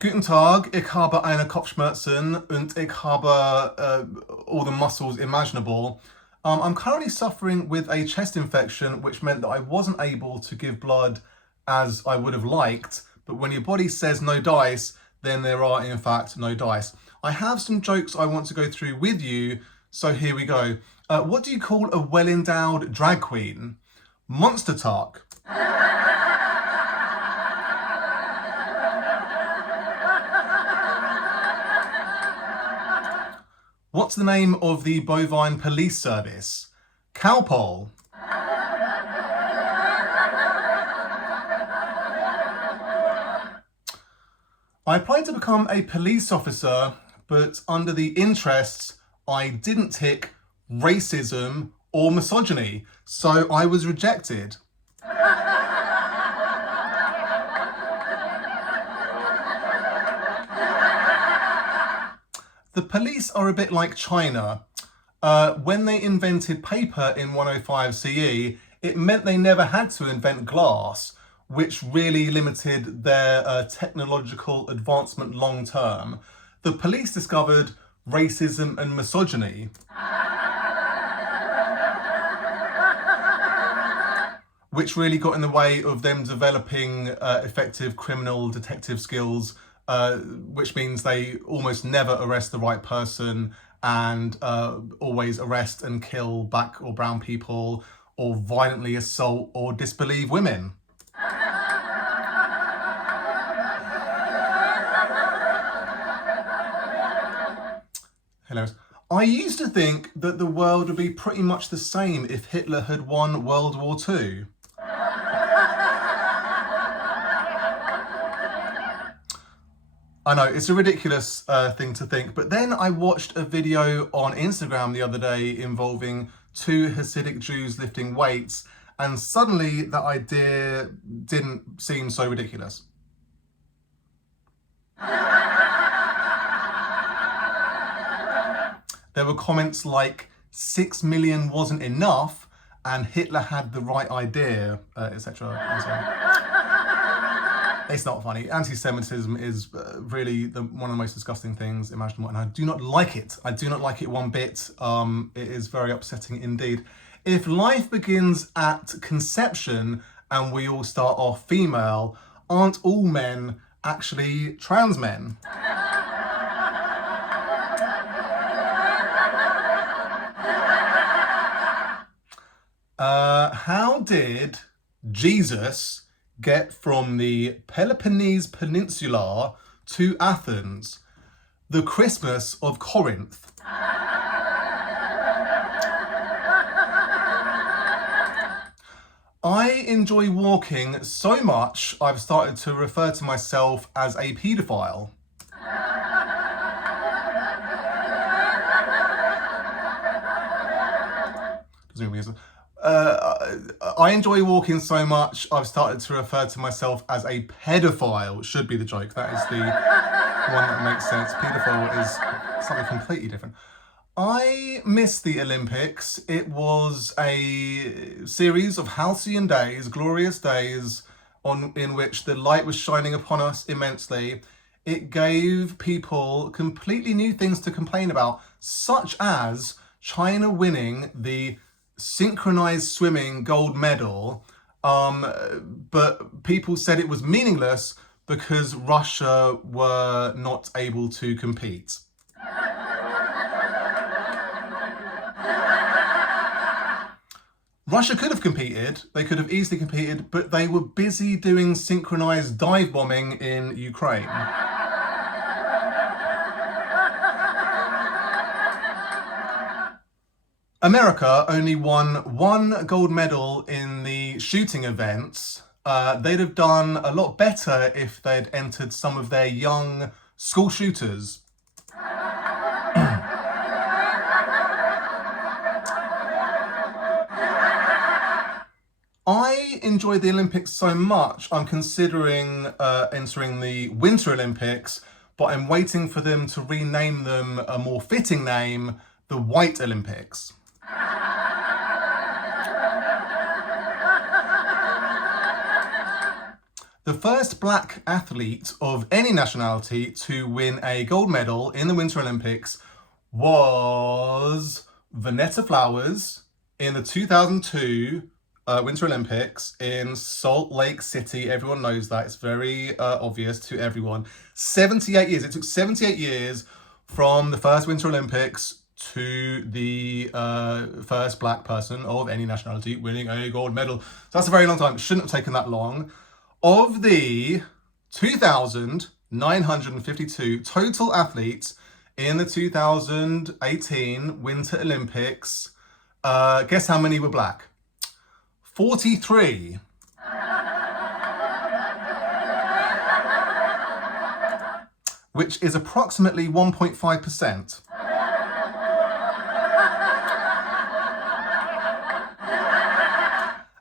Guten Tag, ich habe eine Kopfschmerzen und ich habe all the muscles imaginable. I'm currently suffering with a chest infection, which meant that I wasn't able to give blood as I would have liked. But when your body says no dice, then there are in fact no dice. I have some jokes I want to go through with you, so here we go. What do you call a well-endowed drag queen? Monster Talk. What's the name of the bovine police service? Cowpole. I applied to become a police officer, but under the interests, I didn't tick racism or misogyny, so I was rejected. The police are a bit like China. When they invented paper in 105 CE, it meant they never had to invent glass, which really limited their technological advancement long term. The police discovered racism and misogyny, which really got in the way of them developing effective criminal detective skills, which means they almost never arrest the right person and always arrest and kill black or brown people or violently assault or disbelieve women. Hello. I used to think that the world would be pretty much the same if Hitler had won World War II. I know, it's a ridiculous thing to think, but then I watched a video on Instagram the other day involving two Hasidic Jews lifting weights, and suddenly that idea didn't seem so ridiculous. There were comments like 6 million wasn't enough and Hitler had the right idea, etc. It's not funny. Anti-Semitism is really one of the most disgusting things imaginable, and I do not like it. I do not like it one bit. It is very upsetting indeed. If life begins at conception and we all start off female, aren't all men actually trans men? How did Jesus get from the Peloponnese Peninsula to Athens? The Christmas of Corinth. I enjoy walking so much I've started to refer to myself as a paedophile. I enjoy walking so much I've started to refer to myself as a pedophile. Should be the joke. That is the one that makes sense. Pedophile is something completely different. I miss the Olympics. It was a series of halcyon days, glorious days, in which the light was shining upon us immensely. It gave people completely new things to complain about, such as China winning the synchronized swimming gold medal, but people said it was meaningless because Russia were not able to compete. Russia could have competed, they could have easily competed, but they were busy doing synchronized dive bombing in Ukraine. America only won one gold medal in the shooting events. They'd have done a lot better if they'd entered some of their young school shooters. I enjoy the Olympics so much, I'm considering entering the Winter Olympics, but I'm waiting for them to rename them a more fitting name, the White Olympics. The first black athlete of any nationality to win a gold medal in the Winter Olympics was Vanessa Flowers in the 2002 Winter Olympics in Salt Lake City. Everyone knows that. It's very obvious to everyone. 78 years. It took 78 years from the first Winter Olympics to the first black person of any nationality winning a gold medal. So that's a very long time. It shouldn't have taken that long. Of the 2,952 total athletes in the 2018 Winter Olympics, guess how many were black? 43. Which is approximately 1.5%.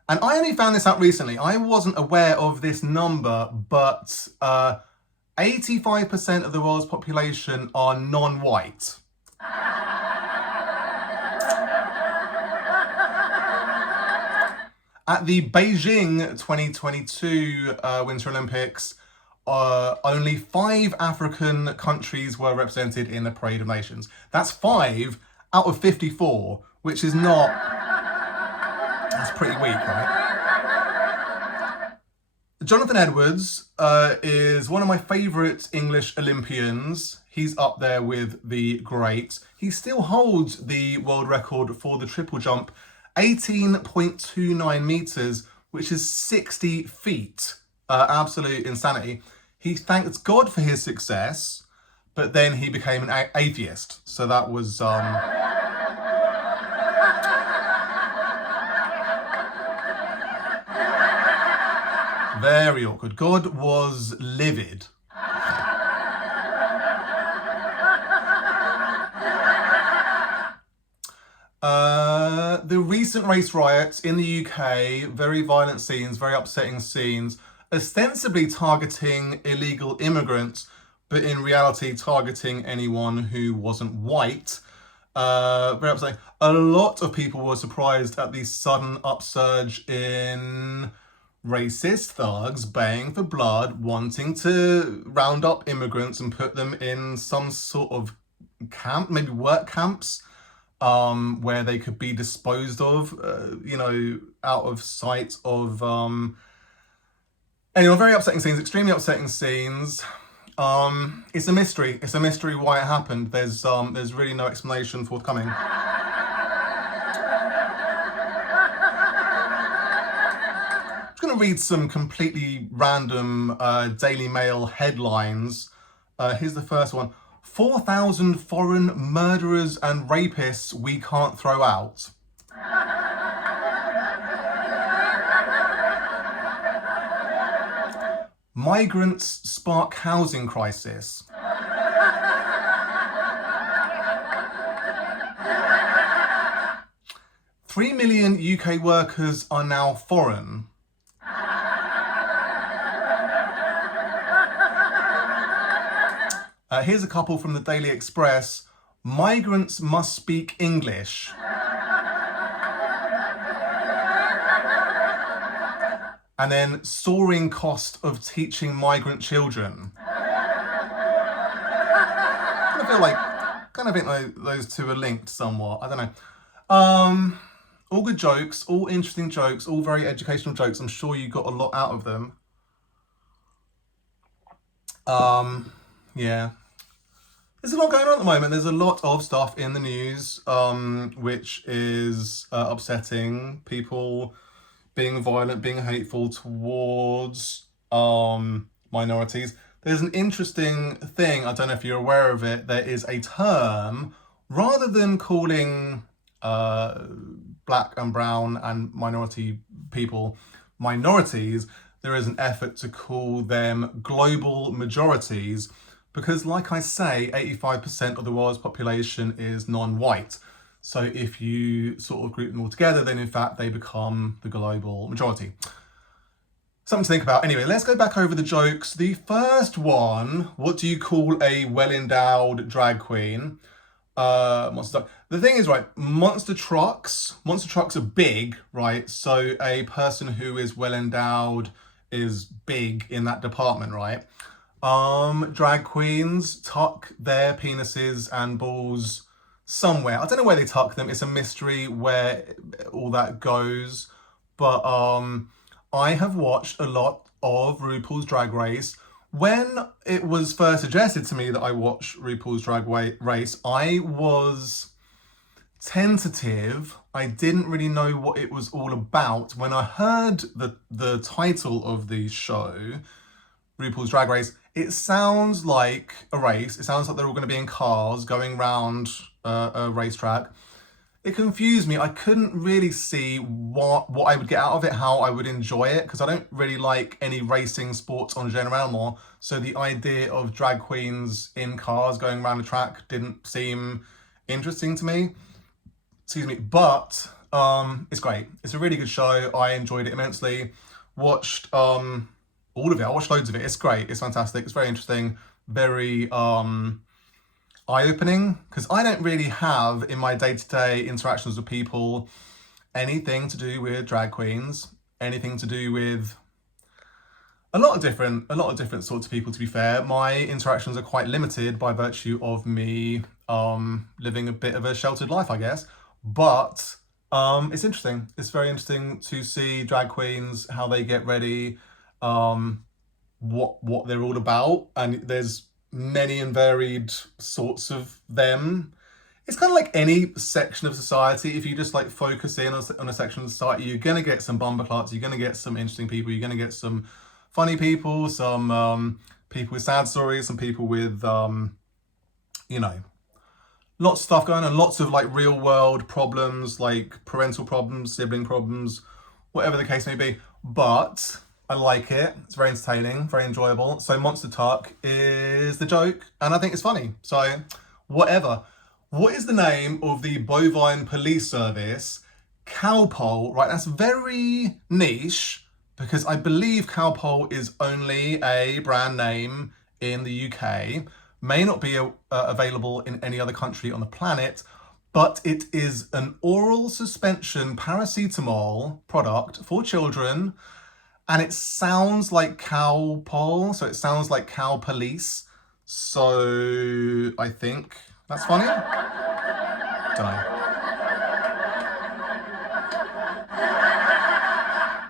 And I only found this out recently. I wasn't aware of this number, but 85% of the world's population are non-white. At the Beijing 2022 Winter Olympics, only 5 African countries were represented in the Parade of Nations. That's 5 out of 54, which is not... That's pretty weak, right? Jonathan Edwards is one of my favourite English Olympians. He's up there with the greats. He still holds the world record for the triple jump, 18.29 metres, which is 60 feet. Absolute insanity. He thanked God for his success, but then he became an atheist. So that was... very awkward. God was livid. The recent race riots in the UK, very violent scenes, very upsetting scenes, ostensibly targeting illegal immigrants, but in reality targeting anyone who wasn't white. Very upsetting. A lot of people were surprised at the sudden upsurge in racist thugs baying for blood, wanting to round up immigrants and put them in some sort of camp, maybe work camps, where they could be disposed of, out of sight of... Anyway, very upsetting scenes, extremely upsetting scenes. It's a mystery. It's a mystery why it happened. There's really no explanation forthcoming. I'm going to read some completely random Daily Mail headlines. Here's the first one. 4,000 foreign murderers and rapists we can't throw out. Migrants spark housing crisis. Three million UK workers are now foreign. Here's a couple from the Daily Express. Migrants must speak English. And then soaring cost of teaching migrant children. Kind of think like those two are linked somewhat. I don't know. All good jokes, all interesting jokes, all very educational jokes. I'm sure you got a lot out of them. Yeah. There's a lot going on at the moment. There's a lot of stuff in the news, which is upsetting. People being violent, being hateful towards minorities. There's an interesting thing, I don't know if you're aware of it, there is a term, rather than calling black and brown and minority people minorities, there is an effort to call them global majorities, because like I say, 85% of the world's population is non-white. So if you sort of group them all together, then in fact they become the global majority. Something to think about. Anyway, let's go back over the jokes. The first one, what do you call a well-endowed drag queen? Monster truck. The thing is, right, monster trucks are big, right? So a person who is well-endowed is big in that department, right? Drag queens tuck their penises and balls somewhere. I don't know where they tuck them. It's a mystery where all that goes. But I have watched a lot of RuPaul's Drag Race. When it was first suggested to me that I watch RuPaul's Drag Race, I was tentative. I didn't really know what it was all about. When I heard the title of the show, RuPaul's Drag Race, it sounds like a race. It sounds like they're all going to be in cars going round a racetrack. It confused me. I couldn't really see what I would get out of it, how I would enjoy it, because I don't really like any racing sports on general. So the idea of drag queens in cars going around the track didn't seem interesting to me. Excuse me. But it's great. It's a really good show. I enjoyed it immensely. Watched all of it. I watched loads of it. It's great. It's fantastic. It's very interesting. Very eye-opening, because I don't really have in my day-to-day interactions with people anything to do with drag queens, anything to do with a lot of different sorts of people. To be fair, my interactions are quite limited by virtue of me living a bit of a sheltered life, I guess. But it's interesting. It's very interesting to see drag queens, how they get ready, what they're all about, and there's many and varied sorts of them. It's kind of like any section of society. If you just like focus in on a section of society, you're gonna get some bumpercluts, you're gonna get some interesting people, you're gonna get some funny people, some people with sad stories, some people with you know, lots of stuff going on, lots of like real world problems, like parental problems, sibling problems, whatever the case may be. But I like it. It's very entertaining, very enjoyable. So Monster Tuck is the joke, and I think it's funny. So whatever. What is the name of the bovine police service? Cowpole, right? That's very niche, because I believe Cowpole is only a brand name in the UK. May not be available in any other country on the planet, but it is an oral suspension paracetamol product for children. And it sounds like Cowpole, so it sounds like cow police. So I think that's funny. Don't know.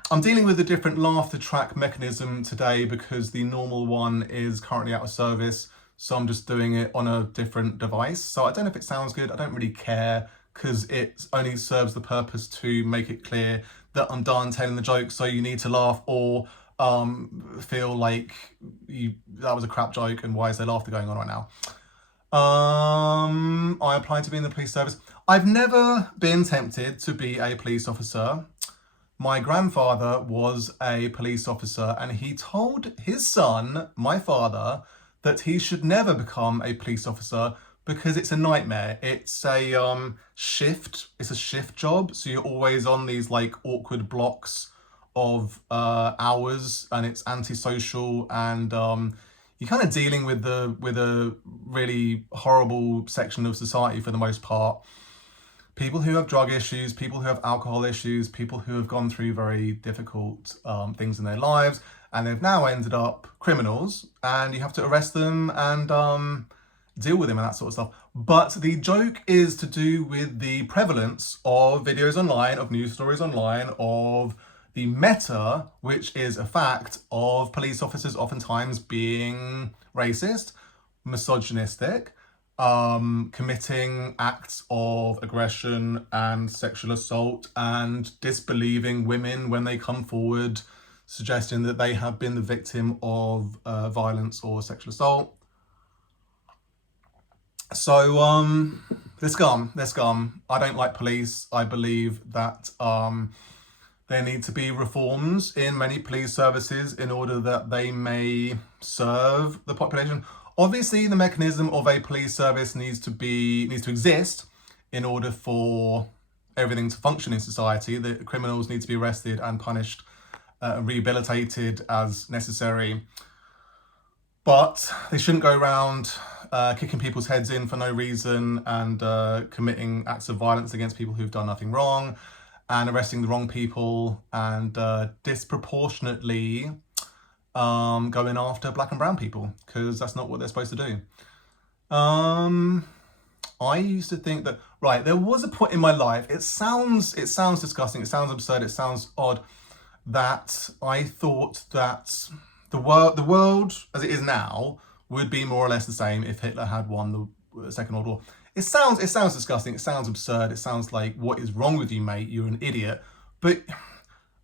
I'm dealing with a different laughter track mechanism today because the normal one is currently out of service. So I'm just doing it on a different device. So I don't know if it sounds good. I don't really care, because it only serves the purpose to make it clear that I'm done telling the joke, so you need to laugh or feel like that was a crap joke and why is there laughter going on right now. I applied to be in the police service. I've never been tempted to be a police officer. My grandfather was a police officer, and he told his son, my father, that he should never become a police officer because it's a nightmare. It's a shift. It's a shift job, so you're always on these like awkward blocks of hours, and it's antisocial, and you're kind of dealing with a really horrible section of society for the most part. People who have drug issues, people who have alcohol issues, people who have gone through very difficult things in their lives, and they've now ended up criminals, and you have to arrest them and deal with them and that sort of stuff. But the joke is to do with the prevalence of videos online, of news stories online, of the meta, which is a fact, of police officers oftentimes being racist, misogynistic, committing acts of aggression and sexual assault, and disbelieving women when they come forward suggesting that they have been the victim of violence or sexual assault. So they're scum. I don't like police. I believe that there need to be reforms in many police services in order that they may serve the population. Obviously, the mechanism of a police service needs to exist in order for everything to function in society. The criminals need to be arrested and punished, rehabilitated as necessary. But they shouldn't go around kicking people's heads in for no reason, and committing acts of violence against people who've done nothing wrong, and arresting the wrong people, and disproportionately going after black and brown people, because that's not what they're supposed to do. I used to think that, right, there was a point in my life, it sounds disgusting, it sounds absurd, it sounds odd, that I thought that the world as it is now would be more or less the same if Hitler had won the Second World War. It sounds disgusting, it sounds absurd, it sounds like, what is wrong with you, mate? You're an idiot. But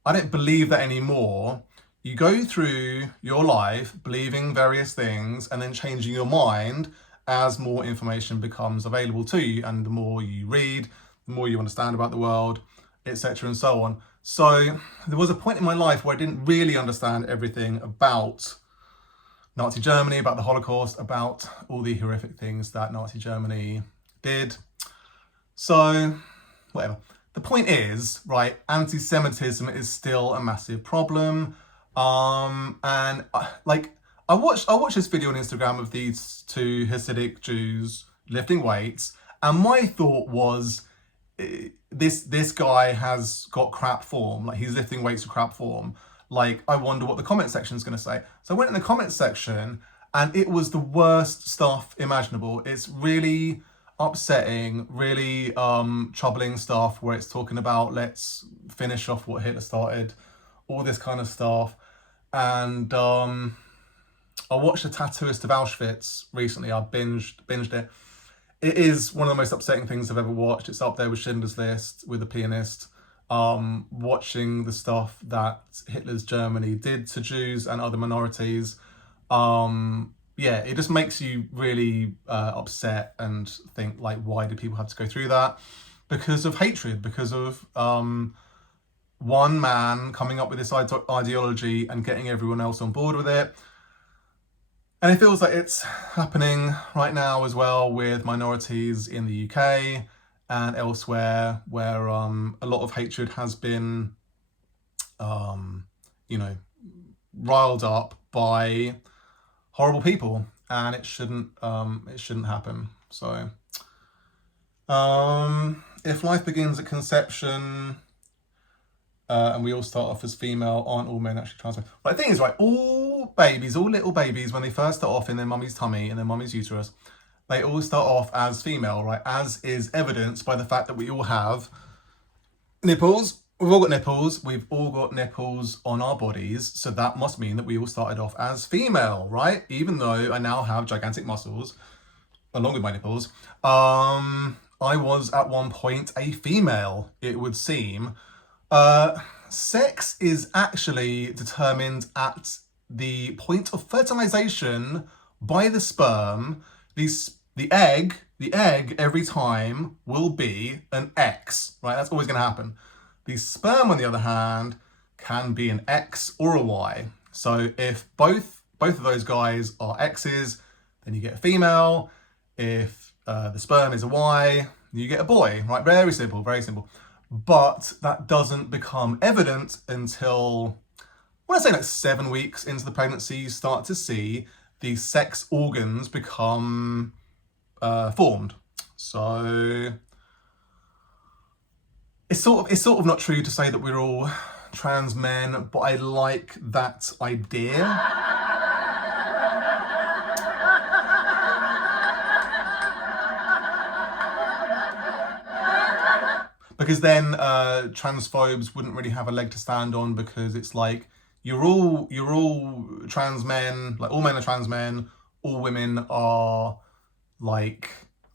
I don't believe that anymore. You go through your life believing various things and then changing your mind as more information becomes available to you, and the more you read, the more you understand about the world, etc. and so on. So there was a point in my life where I didn't really understand everything about Nazi Germany, about the Holocaust, about all the horrific things that Nazi Germany did. So, whatever. The point is, right, anti-Semitism is still a massive problem. And I watched this video on Instagram of these two Hasidic Jews lifting weights, and my thought was, this guy has got crap form, like he's lifting weights with crap form. Like, I wonder what the comment section is going to say. So I went in the comment section and it was the worst stuff imaginable. It's really upsetting, really troubling stuff where it's talking about, let's finish off what Hitler started, all this kind of stuff. And I watched The Tattooist of Auschwitz recently. I binged it. It is one of the most upsetting things I've ever watched. It's up there with Schindler's List, with The Pianist. Watching the stuff that Hitler's Germany did to Jews and other minorities. Yeah, it just makes you really upset and think, like, why do people have to go through that? Because of hatred, because of one man coming up with this ideology and getting everyone else on board with it. And it feels like it's happening right now as well with minorities in the UK and elsewhere, where a lot of hatred has been, riled up by horrible people, and it shouldn't happen. So, if life begins at conception, and we all start off as female, aren't all men actually trans men? But the thing is, right, all little babies, when they first start off in their mummy's tummy, in their mummy's uterus, they all start off as female, right? As is evidenced by the fact that we all have nipples. We've all got nipples. We've all got nipples on our bodies. So that must mean that we all started off as female, right? Even though I now have gigantic muscles, along with my nipples, I was at one point a female, it would seem. Sex is actually determined at the point of fertilization by the sperm. The egg every time will be an X, right? That's always going to happen. The sperm, on the other hand, can be an X or a Y. So if both of those guys are X's, then you get a female. If the sperm is a Y, you get a boy, right? Very simple, very simple. But that doesn't become evident until, when I say like 7 weeks into the pregnancy, you start to see the sex organs become formed. So it's sort of not true to say that we're all trans men, but I like that idea. Because then transphobes wouldn't really have a leg to stand on, because it's like, you're all trans men, like all men are trans men, all women are like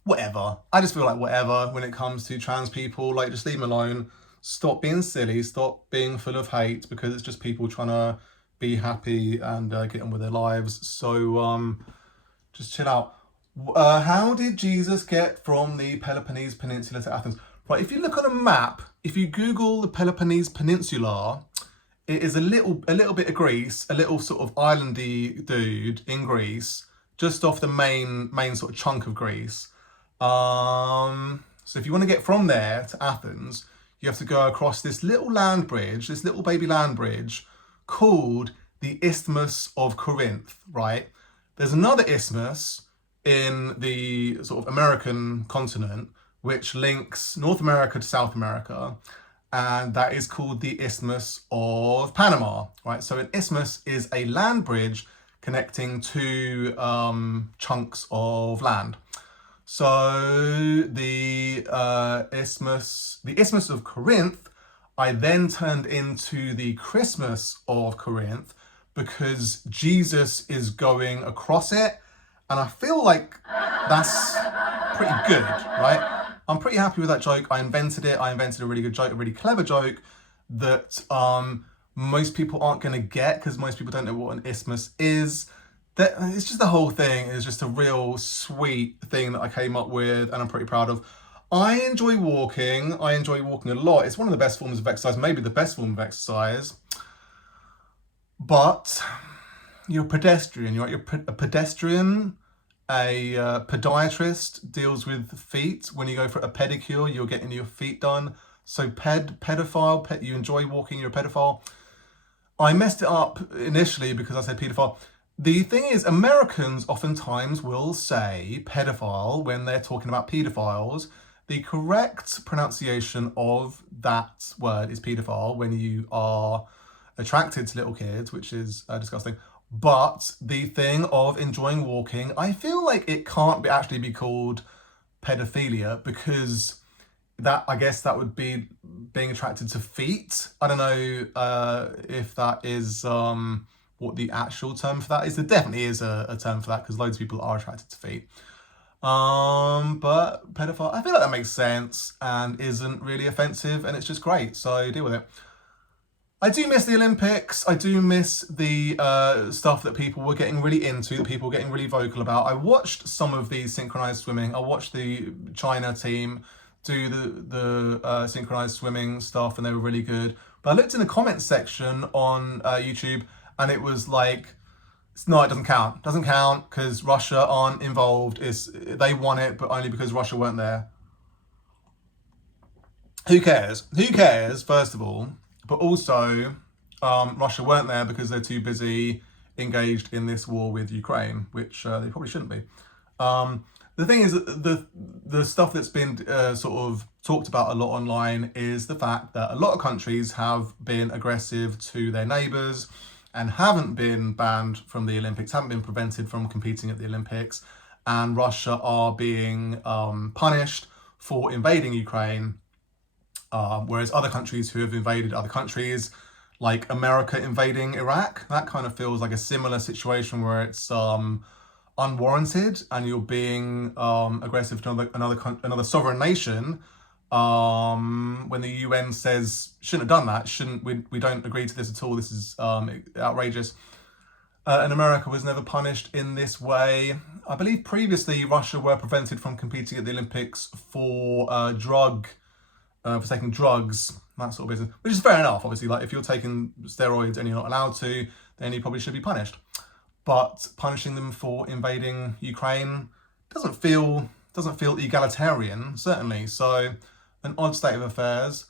whatever. I just feel like whatever when it comes to trans people. Like, just leave them alone. Stop being silly, stop being full of hate, because it's just people trying to be happy and get on with their lives. So just chill out. How did Jesus get from the Peloponnese Peninsula to Athens? Right, if you look on a map, if you Google the Peloponnese Peninsula, it is a little bit of Greece, a little sort of islandy dude in Greece, just off the main sort of chunk of Greece. So if you want to get from there to Athens, you have to go across this little land bridge, this little baby land bridge called the Isthmus of Corinth, right? There's another isthmus in the sort of American continent, which links North America to South America. and that is called the Isthmus of Panama, right? So an isthmus is a land bridge connecting two chunks of land. So the Isthmus of Corinth, I then turned into the Christmas of Corinth because Jesus is going across it, and I feel like that's pretty good, right? I'm pretty happy with that joke. I invented it. I invented a really good joke, a really clever joke that most people aren't going to get because most people don't know what an isthmus is. That it's just the whole thing is just a real sweet thing that I came up with, and I'm pretty proud of. I enjoy walking. I enjoy walking a lot. It's one of the best forms of exercise, maybe the best form of exercise. But you're a pedestrian. You're a pedestrian. A podiatrist deals with feet. When you go for a pedicure, you're getting your feet done. So pedophile, you enjoy walking, you're a pedophile. I messed it up initially because I said pedophile. The thing is, Americans oftentimes will say pedophile when they're talking about pedophiles. The correct pronunciation of that word is pedophile when you are attracted to little kids, which is disgusting. But the thing of enjoying walking, I feel like it can't actually be called pedophilia because I guess that would be being attracted to feet. I don't know if that is what the actual term for that is. There definitely is a term for that because loads of people are attracted to feet. But pedophile, I feel like that makes sense and isn't really offensive, and it's just great. So deal with it. I do miss the Olympics. I do miss the stuff that people were getting really into, that people were getting really vocal about. I watched some of the synchronized swimming. I watched the China team do the synchronized swimming stuff, and they were really good. But I looked in the comments section on YouTube, and it was like, no, it doesn't count. Doesn't count because Russia aren't involved. They won it, but only because Russia weren't there. Who cares? Who cares, first of all? But also, Russia weren't there because they're too busy engaged in this war with Ukraine, which they probably shouldn't be. The thing is, the stuff that's been sort of talked about a lot online is the fact that a lot of countries have been aggressive to their neighbours and haven't been banned from the Olympics, haven't been prevented from competing at the Olympics, and Russia are being punished for invading Ukraine. Whereas other countries who have invaded other countries, like America invading Iraq, that kind of feels like a similar situation where it's unwarranted and you're being aggressive to another sovereign nation. When the UN says shouldn't have done that, we don't agree to this at all. This is outrageous. And America was never punished in this way. I believe previously Russia were prevented from competing at the Olympics for for taking drugs, that sort of business, which is fair enough. Obviously, like if you're taking steroids and you're not allowed to, then you probably should be punished. But punishing them for invading Ukraine doesn't feel egalitarian, certainly. So, an odd state of affairs.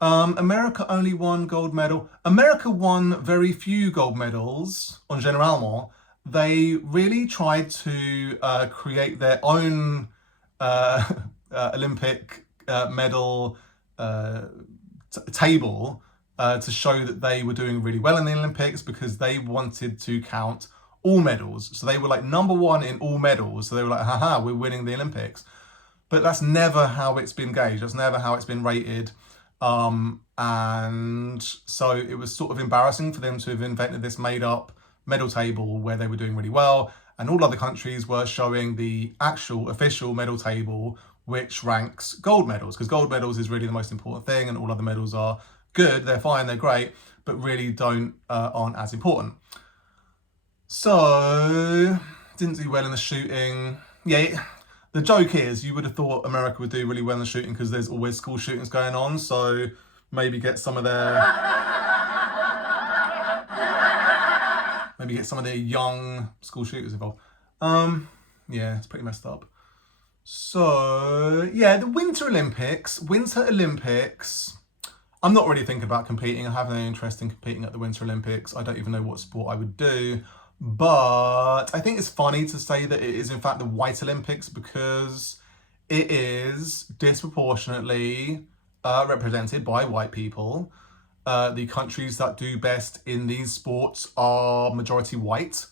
America only won gold medal. America won very few gold medals on Generalement. They really tried to create their own Olympic medal table to show that they were doing really well in the Olympics because they wanted to count all medals. So they were like number one in all medals. So they were like, haha, we're winning the Olympics. But that's never how it's been gauged. That's never how it's been rated. And so it was sort of embarrassing for them to have invented this made up medal table where they were doing really well. And all other countries were showing the actual official medal table which ranks gold medals, because gold medals is really the most important thing and all other medals are good, they're fine, they're great, but really aren't as important. So, didn't do well in the shooting. Yeah, the joke is you would have thought America would do really well in the shooting because there's always school shootings going on, so maybe get some of their young school shooters involved. Yeah, it's pretty messed up. So, yeah, the Winter Olympics, I'm not really thinking about competing. I have no interest in competing at the Winter Olympics. I don't even know what sport I would do. But I think it's funny to say that it is in fact the White Olympics because it is disproportionately represented by white people. The countries that do best in these sports are majority white,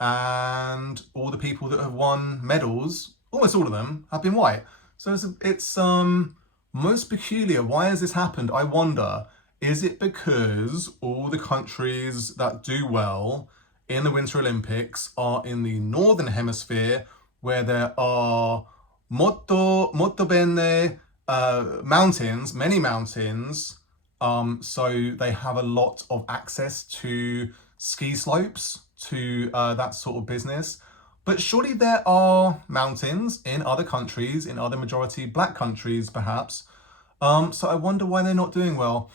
and all the people that have won medals, almost all of them, have been white. So it's most peculiar. Why has this happened? I wonder. Is it because all the countries that do well in the Winter Olympics are in the Northern Hemisphere, where there are molto bene mountains, many mountains, so they have a lot of access to ski slopes, to that sort of business. But surely there are mountains in other countries, in other majority black countries, perhaps. So I wonder why they're not doing well.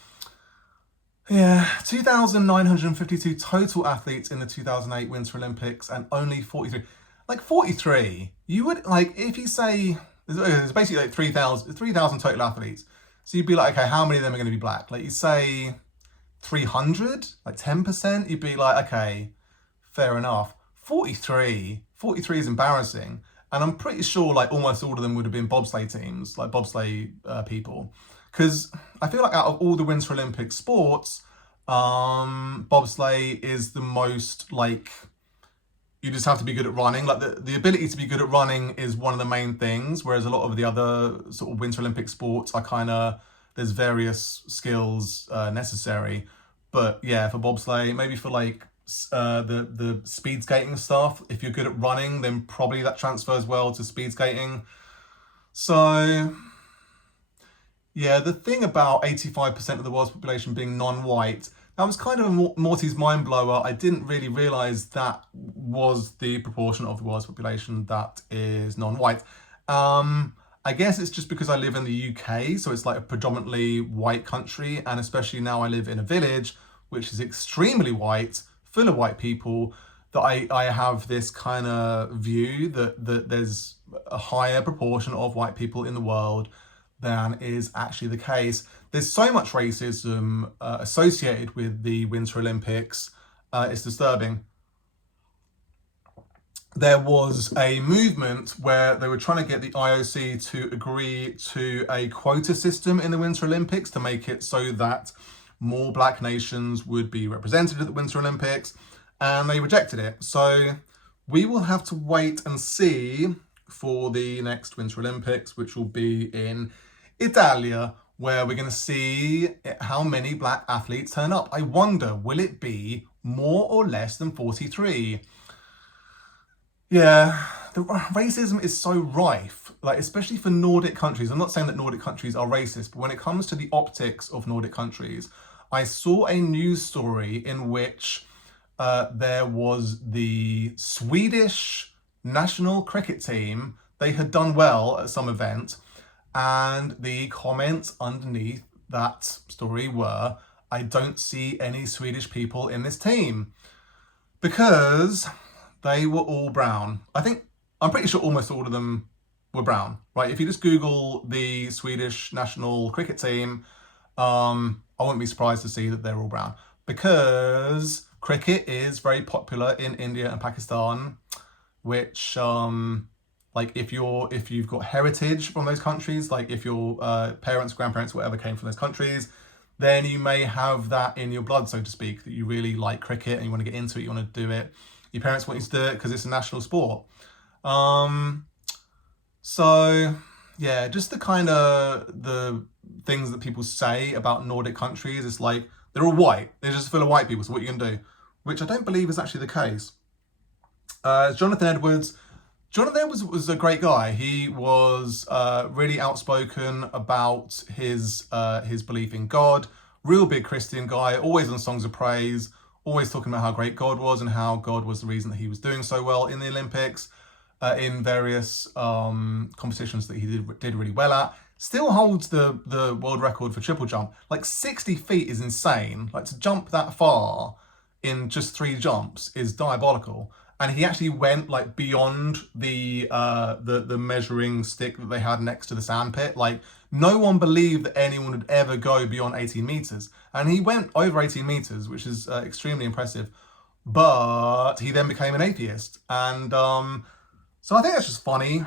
Yeah, 2,952 total athletes in the 2008 Winter Olympics and only 43. Like 43, you would, like, if you say, there's basically like 3,000 total athletes. So you'd be like, okay, how many of them are going to be black? Like you say 300, like 10%, you'd be like, okay, fair enough. 43 is embarrassing. And I'm pretty sure like almost all of them would have been bobsleigh teams, like bobsleigh people. Because I feel like out of all the Winter Olympic sports, bobsleigh is the most like, you just have to be good at running. Like the ability to be good at running is one of the main things, whereas a lot of the other sort of Winter Olympic sports are kind of, there's various skills necessary. But yeah, for bobsleigh, maybe for like the speed skating stuff, if you're good at running, then probably that transfers well to speed skating. So yeah, the thing about 85% of the world's population being non-white, that was kind of Morty's mind blower. I didn't really realise that was the proportion of the world's population that is non-white. I guess it's just because I live in the UK, so it's like a predominantly white country, and especially now I live in a village which is extremely white, full of white people, that I have this kind of view that there's a higher proportion of white people in the world than is actually the case. There's so much racism associated with the Winter Olympics, it's disturbing. There was a movement where they were trying to get the IOC to agree to a quota system in the Winter Olympics to make it so that more black nations would be represented at the Winter Olympics, and they rejected it. So we will have to wait and see for the next Winter Olympics, which will be in Italia, where we're going to see how many black athletes turn up. I wonder, will it be more or less than 43? Yeah, the racism is so rife, like especially for Nordic countries. I'm not saying that Nordic countries are racist, but when it comes to the optics of Nordic countries, I saw a news story in which there was the Swedish national cricket team. They had done well at some event, and the comments underneath that story were, I don't see any Swedish people in this team, because they were all brown. I'm pretty sure almost all of them were brown, right? If you just Google the Swedish national cricket team, I wouldn't be surprised to see that they're all brown, because cricket is very popular in India and Pakistan, which like if you've got heritage from those countries, like if your parents, grandparents, whatever came from those countries, then you may have that in your blood, so to speak, that you really like cricket and you want to get into it, you want to do it. Your parents want you to do it because it's a national sport. So yeah, just the kind of the things that people say about Nordic countries, it's like they're all white, they're just full of white people, so what are you gonna do? Which I don't believe is actually the case. Jonathan Edwards was a great guy. He was really outspoken about his belief in God, real big Christian guy, always on songs of praise, always talking about how great God was and how God was the reason that he was doing so well in the Olympics, in various competitions that he did really well at. Still holds the world record for triple jump. Like 60 feet is insane. Like to jump that far in just 3 jumps is diabolical. And he actually went like beyond the measuring stick that they had next to the sandpit. Like no one believed that anyone would ever go beyond 18 meters. And he went over 18 meters, which is extremely impressive. But he then became an atheist. And so I think that's just funny.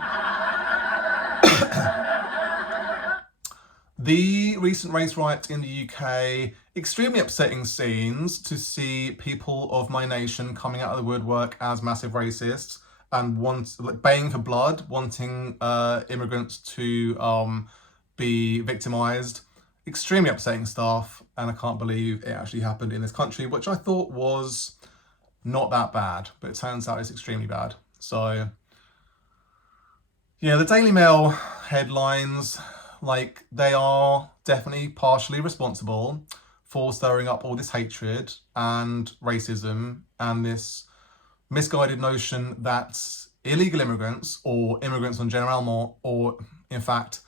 The recent race riot in the UK, extremely upsetting scenes to see people of my nation coming out of the woodwork as massive racists and baying for blood, wanting immigrants to be victimized. Extremely upsetting stuff, and I can't believe it actually happened in this country, which I thought was not that bad, but it turns out it's extremely bad. So yeah, the Daily Mail headlines, like, they are definitely partially responsible for stirring up all this hatred and racism and this misguided notion that illegal immigrants or immigrants in general, or in fact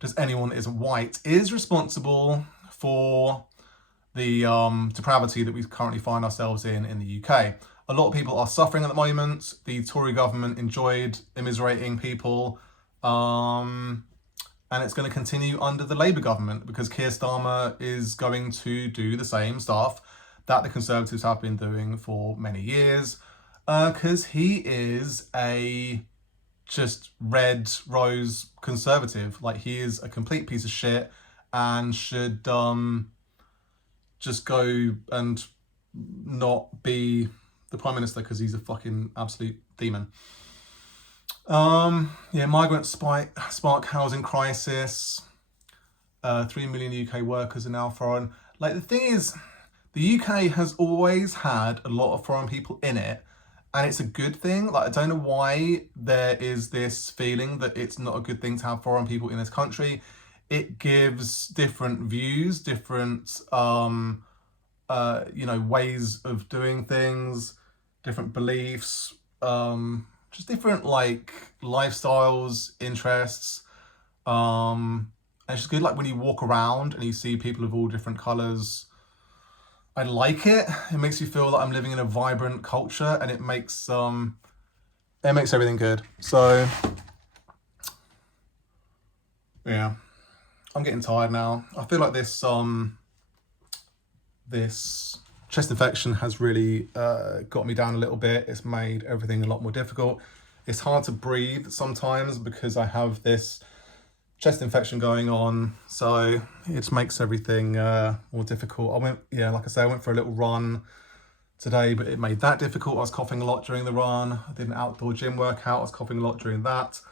just anyone that isn't white, is responsible for the depravity that we currently find ourselves in the UK. A lot of people are suffering at the moment. The Tory government enjoyed immiserating people, and it's going to continue under the Labour government because Keir Starmer is going to do the same stuff that the Conservatives have been doing for many years, because he is a just red rose conservative. Like, he is a complete piece of shit and should just go and not be the Prime Minister because he's a fucking absolute demon. Yeah, migrants spark housing crisis. 3 million UK workers are now foreign. Like, the thing is, the UK has always had a lot of foreign people in it, and it's a good thing. Like, I don't know why there is this feeling that it's not a good thing to have foreign people in this country. It gives different views, different ways of doing things, different beliefs, just different like lifestyles, interests. And it's just good, like, when you walk around and you see people of all different colours. I like it. It makes you feel like I'm living in a vibrant culture, and it makes everything good. So yeah, I'm getting tired now. I feel like this chest infection has really got me down a little bit. It's made everything a lot more difficult. It's hard to breathe sometimes because I have this chest infection going on, so it makes everything more difficult. Like I say, I went for a little run today, but it made that difficult. I was coughing a lot during the run. I did an outdoor gym workout. I was coughing a lot during that.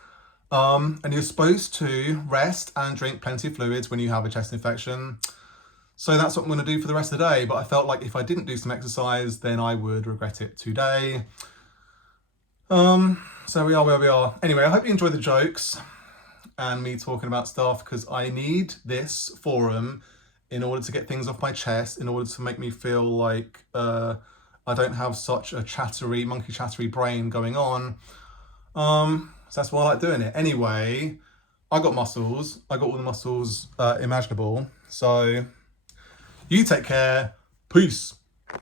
And you're supposed to rest and drink plenty of fluids when you have a chest infection. So that's what I'm going to do for the rest of the day. But I felt like if I didn't do some exercise, then I would regret it today. So we are where we are. Anyway, I hope you enjoy the jokes and me talking about stuff, because I need this forum in order to get things off my chest, in order to make me feel like I don't have such a monkey chattery brain going on. So that's why I like doing it. Anyway, I got muscles. I got all the muscles imaginable. So you take care. Peace.